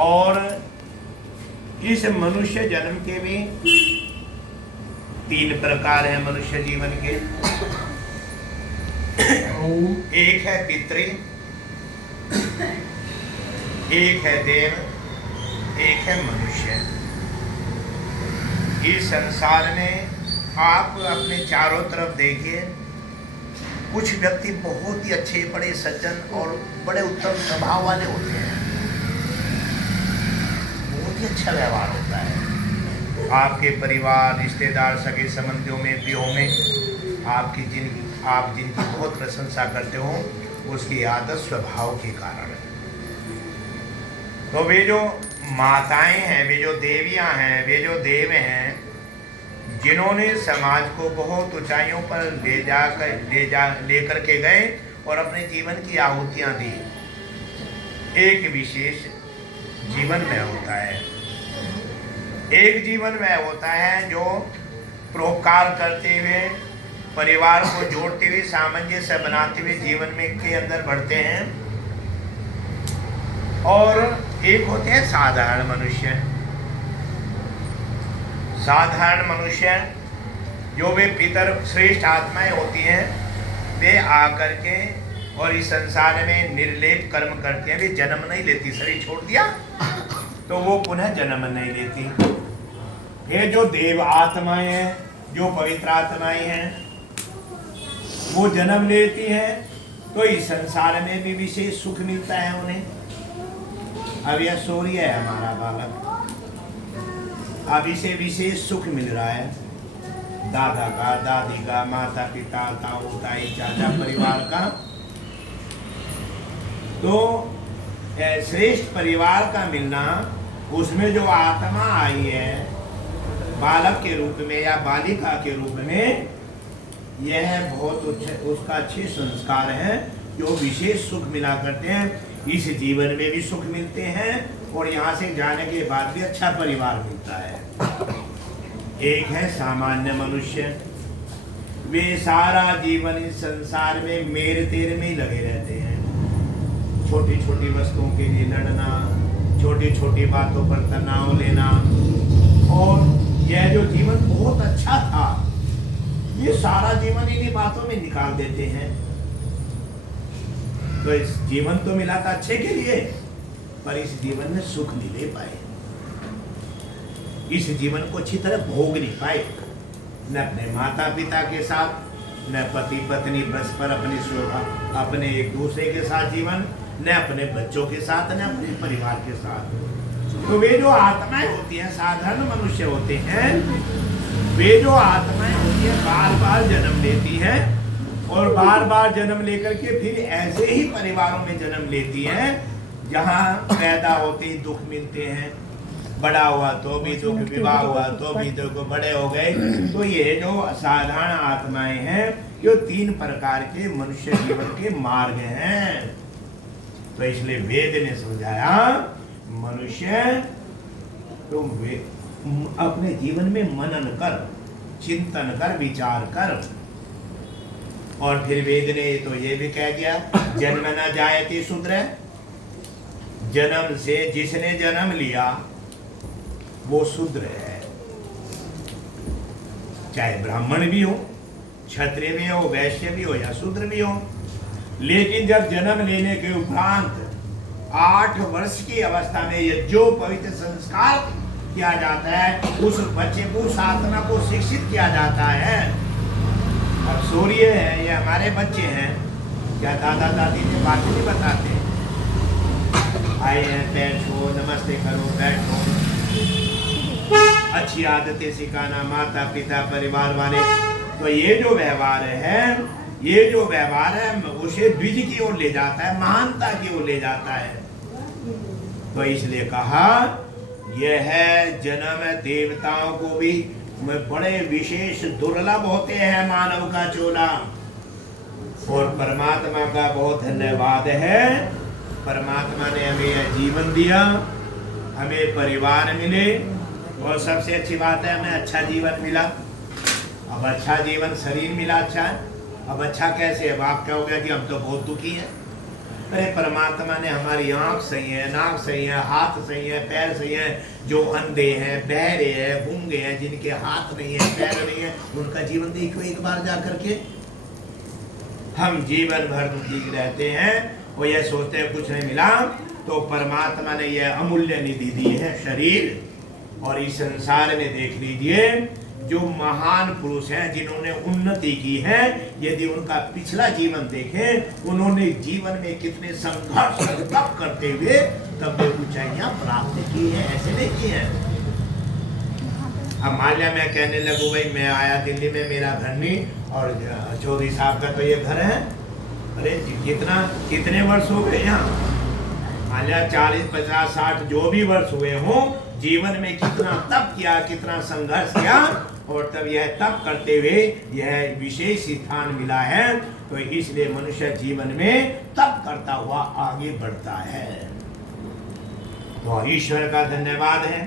और इस मनुष्य जन्म के भी 3 प्रकार हैं मनुष्य जीवन के। एक है पितृ, एक है देव, एक है मनुष्य। इस संसार में आप अपने चारों तरफ देखिए, कुछ व्यक्ति बहुत ही अच्छे, बड़े सज्जन और बड़े उत्तम स्वभाव वाले होते हैं, बहुत ही अच्छा व्यवहार होता है। आपके परिवार, रिश्तेदार, सगे संबंधियों में, प्रियों में आप जिनकी बहुत प्रशंसा करते हो, उसकी आदत स्वभाव के कारण है। तो वे जो माताएं हैं, वे जो देवियां हैं, वे जो देव हैं, जिन्होंने समाज को बहुत ऊंचाइयों पर लेकर के गए और अपने जीवन की आहुतियां दी। एक विशेष जीवन में होता है, एक जीवन में होता है जो परोपकार करते हुए, परिवार को जोड़ते हुए, सामंजस्य बनाते हुए जीवन में के अंदर बढ़ते हैं। और एक होते हैं साधारण मनुष्य। साधारण मनुष्य जो वे पितर श्रेष्ठ आत्माएं होती हैं, वे आकर के और इस संसार में निर्लेप कर्म करते हैं। वे जन्म नहीं लेती, शरीर छोड़ दिया तो वो पुनः जन्म नहीं लेती। ये जो देव आत्माएं हैं, जो पवित्र आत्माएं हैं, वो जन्म लेती हैं तो इस संसार में भी विशेष सुख मिलता है उन्हें। अब यह सूर्य है हमारा बालक, अब इसे विशेष सुख मिल रहा है। दादा का, दादी का, माता पिता, ताऊ ताई, चाचा, परिवार का। तो श्रेष्ठ परिवार का मिलना, उसमें जो आत्मा आई है बालक के रूप में या बालिका के रूप में, यह बहुत उसका अच्छे संस्कार है जो विशेष सुख मिला करते हैं। इस जीवन में भी सुख मिलते हैं और यहाँ से जाने के बाद भी अच्छा परिवार मिलता है। एक है सामान्य मनुष्य, वे सारा जीवन इस संसार में मेरे तेरे में ही लगे रहते हैं। छोटी छोटी वस्तुओं के लिए लड़ना, छोटी छोटी बातों पर तनाव लेना, और यह जो जीवन बहुत अच्छा था, ये सारा जीवन इन्हीं बातों में निकाल देते हैं। तो इस जीवन तो मिला था अच्छे के लिए, पर इस जीवन में सुख नहीं ले पाए, इस जीवन को अच्छी तरह भोग नहीं पाए, न अपने माता पिता के साथ, न पति पत्नी परस्पर अपने एक दूसरे के साथ जीवन, न अपने बच्चों के साथ, न अपने परिवार के साथ। तो वे जो आत्माएं होती हैं, साधारण मनुष्य होते हैं, वे जो आत्माएं होती हैं बार बार जन्म लेती हैं और बार बार जन्म लेकर के फिर ऐसे ही परिवारों में जन्म लेती हैं जहां पैदा होते ही दुख मिलते हैं, बड़ा हुआ तो भी दुख, विवाह हुआ तो भी दुख, बड़े हो गए। तो ये जो साधारण आत्माएं हैं, जो 3 प्रकार के मनुष्य जीवन के मार्ग हैं। तो इसलिए वेद ने समझाया, मनुष्य तुम अपने जीवन में मनन कर, चिंतन कर, विचार कर। और फिर वेद ने तो ये भी कह दिया, जन्म न जायते शूद्र, जन्म से जिसने जन्म लिया वो शूद्र है। चाहे ब्राह्मण भी हो, क्षत्रिय भी हो, वैश्य भी हो या शूद्र भी हो। लेकिन जब जन्म लेने के उपरांत 8 वर्ष की अवस्था में ये जो पवित्र संस्कार किया जाता है, उस बच्चे को, उस आत्मा को शिक्षित किया जाता है। अब सूर्य है, ये हमारे बच्चे हैं, क्या दादा दादी ने बात नहीं बताते? आए हैं, बैठो, नमस्ते करो, बैठो, अच्छी आदतें सिखाना, माता पिता परिवार वाले। तो ये जो व्यवहार है, ये जो व्यवहार है, उसे द्विज की ओर ले जाता है, महानता की ओर ले जाता है। तो इसलिए कहा, यह है जन्म देवताओं को भी बड़े विशेष दुर्लभ होते हैं मानव का चोला। और परमात्मा का बहुत धन्यवाद है, परमात्मा ने हमें यह जीवन दिया, हमें परिवार मिले, और सबसे अच्छी बात है हमें अच्छा जीवन मिला। अब अच्छा जीवन, शरीर मिला अच्छा है। अब अच्छा कैसे? अब आप कहोगे कि हम तो बहुत दुखी हैं, अरे परमात्मा ने हमारी आंख सही है, नाक सही है, हाथ सही है, पैर सही है। जो अंधे हैं, बहरे हैं, गूंगे हैं, जिनके हाथ नहीं है, पैर नहीं है, उनका जीवन देखो एक बार जा करके। हम जीवन भर दुखी रहते हैं और ये सोचते हैं कुछ नहीं मिला। तो परमात्मा ने यह अमूल्य निधि दी है शरीर। और इस संसार में देख लीजिए जो महान पुरुष हैं जिन्होंने उन्नति की है, यदि उनका पिछला जीवन देखें, उन्होंने जीवन में कितने संघर्ष तप करते हुए तब वे ऊंचाइयां प्राप्त की है, ऐसे नहीं की है। अब मान लिया मैं कहने लगूं भाई मैं आया दिल्ली में, मेरा घर नहीं, और चौधरी साहब का तो ये घर है। अरे कितने वर्ष हो गए यहाँ, मान लिया 40, 50, 60 जो भी वर्ष हुए हों, जीवन में कितना तप किया, कितना संघर्ष किया, और तब यह तप करते हुए यह विशेष स्थान मिला है। तो इसलिए मनुष्य जीवन में तप करता हुआ आगे बढ़ता है। तो ईश्वर का धन्यवाद है।